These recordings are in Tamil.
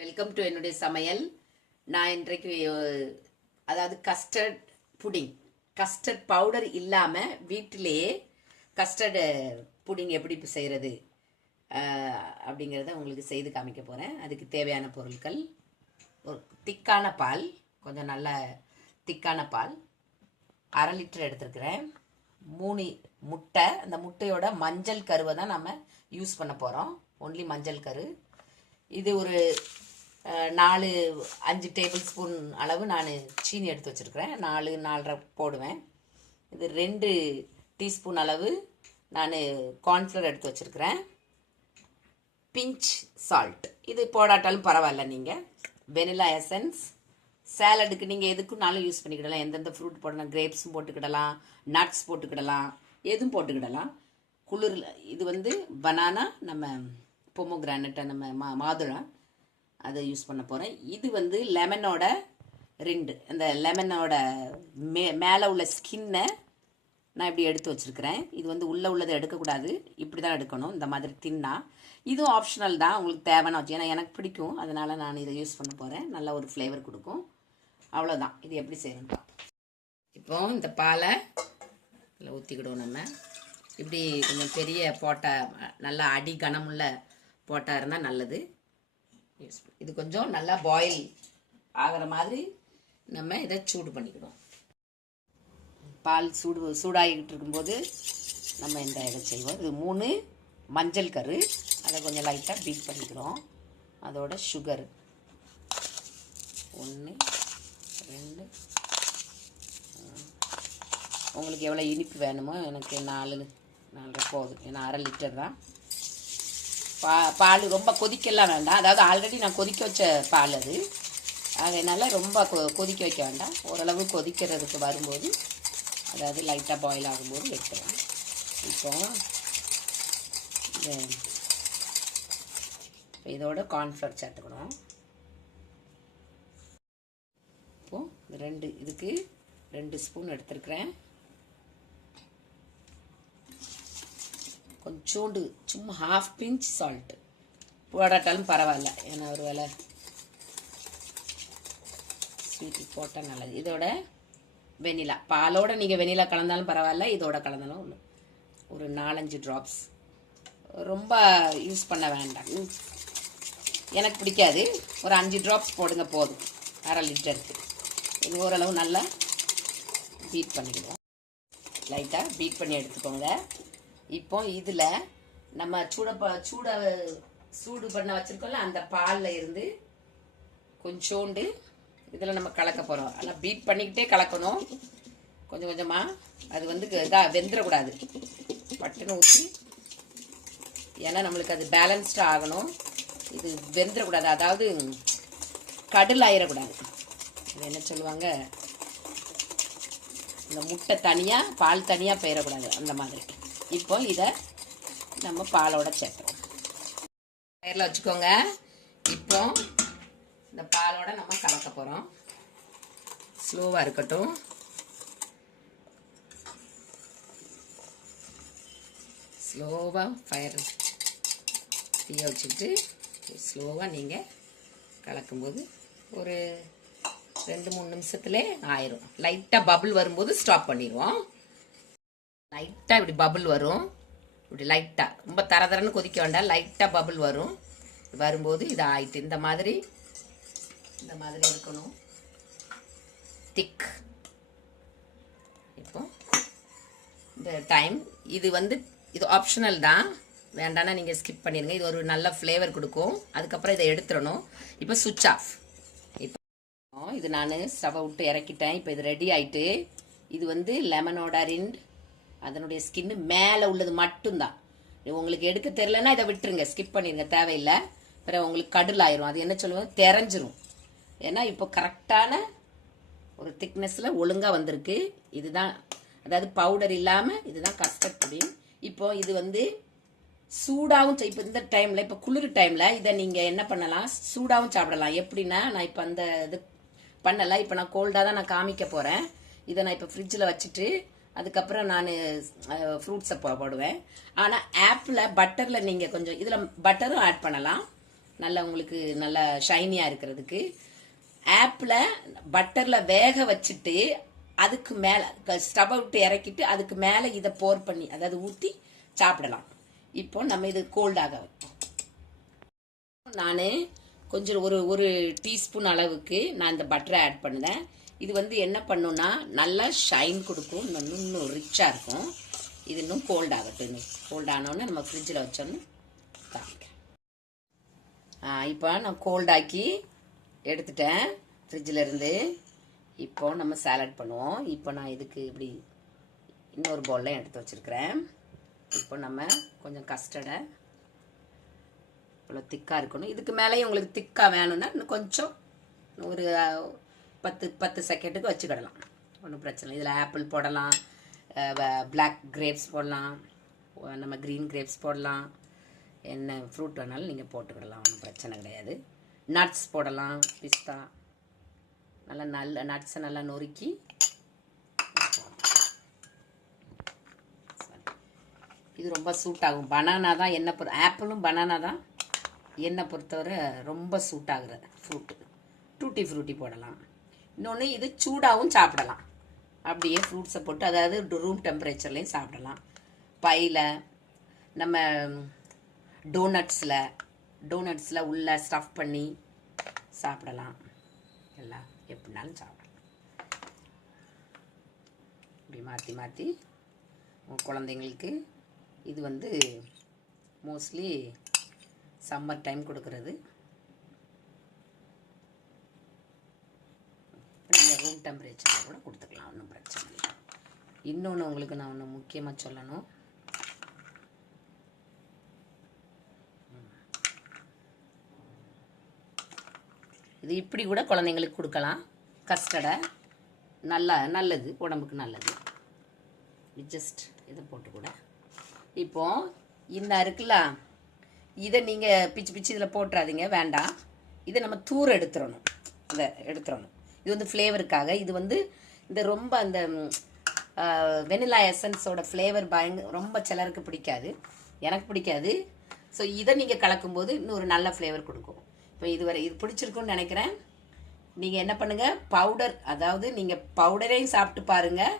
வெல்கம் டு என்னுடைய சமையல். நான் இன்றைக்கு அதாவது கஸ்டர்ட் புடிங், கஸ்டர்ட் பவுடர் இல்லாமல் வீட்டிலேயே கஸ்டர்டு புடிங் எப்படி செய்கிறது அப்படிங்கிறத உங்களுக்கு செய்து காமிக்க போகிறேன். அதுக்கு தேவையான பொருட்கள்: ஒரு திக்கான பால், கொஞ்சம் நல்ல திக்கான பால், 1/2 லிட்டர் எடுத்துருக்கிறேன். 3 முட்டை. அந்த முட்டையோட மஞ்சள் கருவை தான் நம்ம யூஸ் பண்ண போகிறோம், ஒன்லி மஞ்சள் கரு. இது ஒரு 4-5 டேபிள் ஸ்பூன் அளவு நான் சீனி எடுத்து வச்சுருக்கிறேன். 4-4.5 போடுவேன். இது 2 டீஸ்பூன் அளவு நான் கார்ன்ஃப்ளவர் எடுத்து வச்சுருக்கிறேன். பிஞ்ச் சால்ட், இது போடாட்டாலும் பரவாயில்ல. நீங்கள் வெனிலா எசன்ஸ், சேலடுக்கு நீங்கள் எதுக்குனாலும் யூஸ் பண்ணிக்கிடலாம். எந்தெந்த ஃப்ரூட் போடலாம், கிரேப்ஸும் போட்டுக்கிடலாம், நட்ஸ் போட்டுக்கிடலாம், எதுவும் போட்டுக்கிடலாம். குளிரில் இது பனானா, நம்ம பொமோகிரானட்டை, நம்ம மாதுளை, அதை யூஸ் பண்ண போகிறேன். இது லெமனோட 2, அந்த லெமனோட மேலே உள்ள ஸ்கின்னை நான் இப்படி எடுத்து வச்சுருக்கிறேன். இது உள்ளே உள்ளதை எடுக்கக்கூடாது, இப்படி தான் எடுக்கணும், இந்த மாதிரி தின்னா. இதுவும் ஆப்ஷனல் தான், உங்களுக்கு தேவைன்னு வச்சு. ஏன்னா எனக்கு பிடிக்கும், அதனால் நான் இதை யூஸ் பண்ண போகிறேன். நல்ல ஒரு ஃப்ளேவர் கொடுக்கும். அவ்வளோதான். இது எப்படி செய்யணும். இப்போ இந்த பாலை இதில் ஊற்றிக்கிடுவோம். நம்ம இப்படி கொஞ்சம் பெரிய போட்டா, நல்லா அடி கனமுள்ள போட்டா இருந்தால் நல்லது. இது கொஞ்சம் நல்லா பாயில் ஆகிற மாதிரி நம்ம இதை சூடு பண்ணிக்கிடுவோம். பால் சூடாகிக்கிட்டு இருக்கும்போது நம்ம இந்த இதை செய்வோம். இது 3 மஞ்சள் கரு, அதை கொஞ்சம் லைட்டாக பீட் பண்ணிக்கிறோம். அதோட சுகர் 1 2, உங்களுக்கு எவ்வளோ இனிப்பு வேணுமோ. எனக்கு 4 போதும், ஏன்னா 1/2 லிட்டர் தான். பால் ரொம்ப கொதிக்கலாம் வேண்டாம். அதாவது ஆல்ரெடி நான் கொதிக்க வச்ச பால் அது, அதனால் ரொம்ப கொதிக்க வைக்க வேண்டாம். ஓரளவு கொதிக்கிறதுக்கு வரும்போது, அதாவது லைட்டாக பாயில் ஆகும்போது எடுத்துக்கலாம். இப்போ இதோட கார்ன்ஃப்ளவர் சேர்த்துக்கணும். இப்போது இதுக்கு 2 ஸ்பூன் எடுத்துருக்கிறேன். கொஞ்சோண்டு சும்மா 1/2 பிஞ்ச் சால்ட்டு போடாட்டாலும் பரவாயில்ல, ஏன்னா ஒரு வேளை ஸ்வீட்டு போட்டால் நல்லது. இதோட வெனிலா, பாலோட நீங்கள் வெனிலா கலந்தாலும் பரவாயில்ல, இதோட கலந்தாலும் ஒரு 4-5 ட்ராப்ஸ். ரொம்ப யூஸ் பண்ண வேண்டாம், எனக்கு பிடிக்காது. ஒரு 5 ட்ராப்ஸ் போடுங்க போதும், 1/2 லிட்டருக்கு. இது ஓரளவு நல்லா பீட் பண்ணிக்கிடுவோம். லைட்டாக பீட் பண்ணி எடுத்துக்கோங்க. இப்போ இதில் நம்ம சூடு பண்ண வச்சுருக்கோம்ல, அந்த பாலில் இருந்து கொஞ்சோண்டு இதில் நம்ம கலக்க போகிறோம். ஆனால் பீட் பண்ணிக்கிட்டே கலக்கணும், கொஞ்சம் கொஞ்சமாக. அது இதாக வெந்துடக்கூடாது, பட்டுன்னு ஊற்றி. ஏன்னா நம்மளுக்கு அது பேலன்ஸ்டாக ஆகணும். இது வெந்துடக்கூடாது, அதாவது கடல் ஆயிடக்கூடாது. அது என்ன சொல்லுவாங்க, இந்த முட்டை தனியாக பால் தனியாக போயிடக்கூடாது, அந்த மாதிரி. இப்போ இதை நம்ம பாலோட சேர்த்துறோம். ஃபயரில் வச்சுக்கோங்க. இப்போ இந்த பாலோட நம்ம கலக்க போகிறோம். ஸ்லோவாக இருக்கட்டும். ஸ்லோவாக ஃபயர் தீய வச்சுட்டு ஸ்லோவாக நீங்கள் கலக்கும்போது ஒரு 2-3 நிமிஷத்துலே ஆயிரும். லைட்டாக பபுள் வரும்போது ஸ்டாப் பண்ணிடுவோம். லைட்டாக இப்படி பபுள் வரும், இப்படி லைட்டாக, ரொம்ப தரன்னு கொதிக்க வேண்டாம், லைட்டாக பபுள் வரும். வரும்போது இது ஆயிட்டு இந்த மாதிரி இருக்கணும், திக். இப்போ இந்த டைம் இது ஆப்ஷனல் தான், வேண்டாம்னா நீங்கள் ஸ்கிப் பண்ணிடுங்க. இது ஒரு நல்ல ஃப்ளேவர் கொடுக்கும். அதுக்கப்புறம் இதை எடுத்துடணும். இப்போ சுவிட்ச் ஆஃப். இப்போ இது நான் ஸ்டவ் விட்டு இறக்கிட்டேன். இப்போ இது ரெடி ஆயிட்டு. இது லெமனோட ரிண்ட், அதனுடைய ஸ்கின்னு மேலே உள்ளது மட்டும்தான். உங்களுக்கு எடுக்க தெரியலன்னா இதை விட்டுருங்க, ஸ்கிப் பண்ணிடுங்க, தேவையில்லை. பிறகு உங்களுக்கு கடல் ஆயிரும். அது என்ன சொல்லுவாங்க, தெரிஞ்சிரும். ஏன்னா இப்போ கரெக்டான ஒரு திக்னஸில் ஒழுங்காக வந்திருக்கு. இதுதான், அதாவது பவுடர் இல்லாமல் இதுதான் கஸ்டர்ட் புடிங். இப்போ இது சூடாகவும், இப்போ இந்த டைமில், இப்போ குளிர் டைமில் இதை நீங்கள் என்ன பண்ணலாம், சூடாகவும் சாப்பிடலாம். எப்படின்னா, நான் இப்போ அந்த இது பண்ணலை. இப்போ நான் கோல்டாக தான் நான் காமிக்க போகிறேன். இதை நான் இப்போ ஃப்ரிட்ஜில் வச்சுட்டு அதுக்கப்புறம் நான் ஃப்ரூட்ஸை போடுவேன். ஆனால் ஆப்பில் பட்டரில் நீங்கள் கொஞ்சம், இதில் பட்டரும் ஆட் பண்ணலாம். நல்லா உங்களுக்கு நல்லா ஷைனியாக இருக்கிறதுக்கு. ஆப்பிளை பட்டரில் வேக வச்சுட்டு அதுக்கு மேலே ஸ்டவ் விட்டு இறக்கிட்டு அதுக்கு மேலே இதை போர் பண்ணி அதாவது ஊற்றி சாப்பிடலாம். இப்போ நம்ம இது கோல்டாக வைப்போம். நான் கொஞ்சம் ஒரு டீஸ்பூன் அளவுக்கு நான் இந்த பட்டரை ஆட் பண்ணுறேன். இது வந்து என்ன பண்ணுன்னா நல்லா ஷைன் கொடுக்கும், இன்னும் ரிச்சாக இருக்கும். இது இன்னும் கோல்ட் ஆகட்டும். கோல்ட் ஆனோடனே நம்ம ஃப்ரிட்ஜில் வச்சோன்னு காமிக்கிறேன். இப்போ நான் கோல்டாக்கி எடுத்துட்டேன் ஃப்ரிட்ஜில் இருந்து. இப்போ நம்ம சாலட் பண்ணுவோம். இப்போ நான் இதுக்கு இப்படி இன்னொரு பவுலில் எடுத்து வச்சுருக்கிறேன். இப்போ நம்ம கொஞ்சம் கஸ்டர்டை இவ்வளோ திக்காக இருக்கணும். இதுக்கு மேலேயும் உங்களுக்கு திக்காக வேணும்னா இன்னும் கொஞ்சம் ஒரு 10 செகண்டுக்கு வச்சுக்கிடலாம், ஒன்றும் பிரச்சனை இல்லை. இதில் ஆப்பிள் போடலாம், பிளாக் கிரேப்ஸ் போடலாம், நம்ம க்ரீன் கிரேப்ஸ் போடலாம், என்ன ஃப்ரூட் வேணாலும் நீங்கள் போட்டுக்கிடலாம், ஒன்றும் பிரச்சனை கிடையாது. நட்ஸ் போடலாம், பிஸ்தா, நல்ல நட்ஸை நல்லா நொறுக்கி. இது ரொம்ப சூட் ஆகும். பனானா தான் ஆப்பிளும் பனானா தான் என்னை பொறுத்தவரை ரொம்ப சூட் ஆகுற ஃப்ரூட்டு. டூட்டி ஃப்ரூட்டி போடலாம். இன்னொன்று இது சூடாகவும் சாப்பிடலாம். அப்படியே ஃப்ரூட்ஸை போட்டு அதாவது ரூம் டெம்பரேச்சர்லேயும் சாப்பிடலாம். பையில் நம்ம டோனட்ஸில் உள்ள ஸ்டஃப் பண்ணி சாப்பிடலாம். எல்லாம் எப்படினாலும் சாப்பிடலாம். இப்படி மாற்றி மாற்றி குழந்தைங்களுக்கு இது வந்து மோஸ்ட்லி சம்மர் டைம் கொடுக்கறது. நீங்கள் ரூம் டெம்பரேச்சரில் கூட கொடுத்துக்கலாம், ஒன்றும் பிரச்சனை இல்லை. இன்னொன்று உங்களுக்கு நான் ஒன்று முக்கியமாக சொல்லணும். இது இப்படி கூட குழந்தைங்களுக்கு கொடுக்கலாம். கஸ்டர்டை நல்லது, உடம்புக்கு நல்லது. ஜஸ்ட் இதை போட்டு கூட இப்போ இந்த இருக்குல்ல, இதை நீங்கள் பிச்சு இதில் போட்டுறாதீங்க, வேண்டாம். இதை நம்ம தூர எடுத்துடணும். இது வந்து ஃப்ளேவருக்காக. இது வந்து இந்த ரொம்ப அந்த வெனிலா எசன்ஸோட ஃப்ளேவர் ரொம்ப சிலருக்கு பிடிக்காது, எனக்கு பிடிக்காது. ஸோ இதை நீங்கள் கலக்கும்போது இன்னும் ஒரு நல்ல ஃப்ளேவர் கொடுக்கும். இப்போ இது பிடிச்சிருக்குன்னு நினைக்கிறேன். நீங்கள் என்ன பண்ணுங்கள், பவுடர், அதாவது நீங்கள் பவுடரையும் சாப்பிட்டு பாருங்கள்,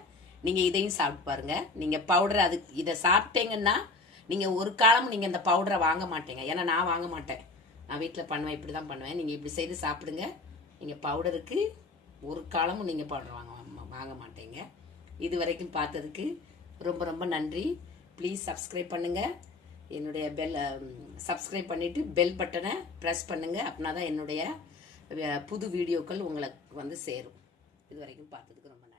நீங்கள் இதையும் சாப்பிட்டு பாருங்கள். நீங்கள் பவுடர் இதை சாப்பிட்டீங்கன்னா நீங்கள் ஒரு காலம் நீங்கள் இந்த பவுடரை வாங்க மாட்டீங்க. ஏன்னா நான் வாங்க மாட்டேன், நான் வீட்டில் பண்ணுவேன், இப்படி தான் பண்ணுவேன். நீங்கள் இப்படி செய்து சாப்பிடுங்க. நீங்கள் பவுடருக்கு ஒரு காலமும் நீங்கள் பவுடர் வாங்க மாட்டீங்க. இது வரைக்கும் பார்த்ததுக்கு ரொம்ப ரொம்ப நன்றி. ப்ளீஸ் சப்ஸ்கிரைப் பண்ணுங்கள். என்னுடைய சப்ஸ்கிரைப் பண்ணிவிட்டு பெல் பட்டனை ப்ரெஸ் பண்ணுங்கள். அப்படின்னா தான் என்னுடைய புது வீடியோக்கள் உங்களுக்கு வந்து சேரும். இது வரைக்கும் பார்த்ததுக்கு ரொம்ப நன்றி.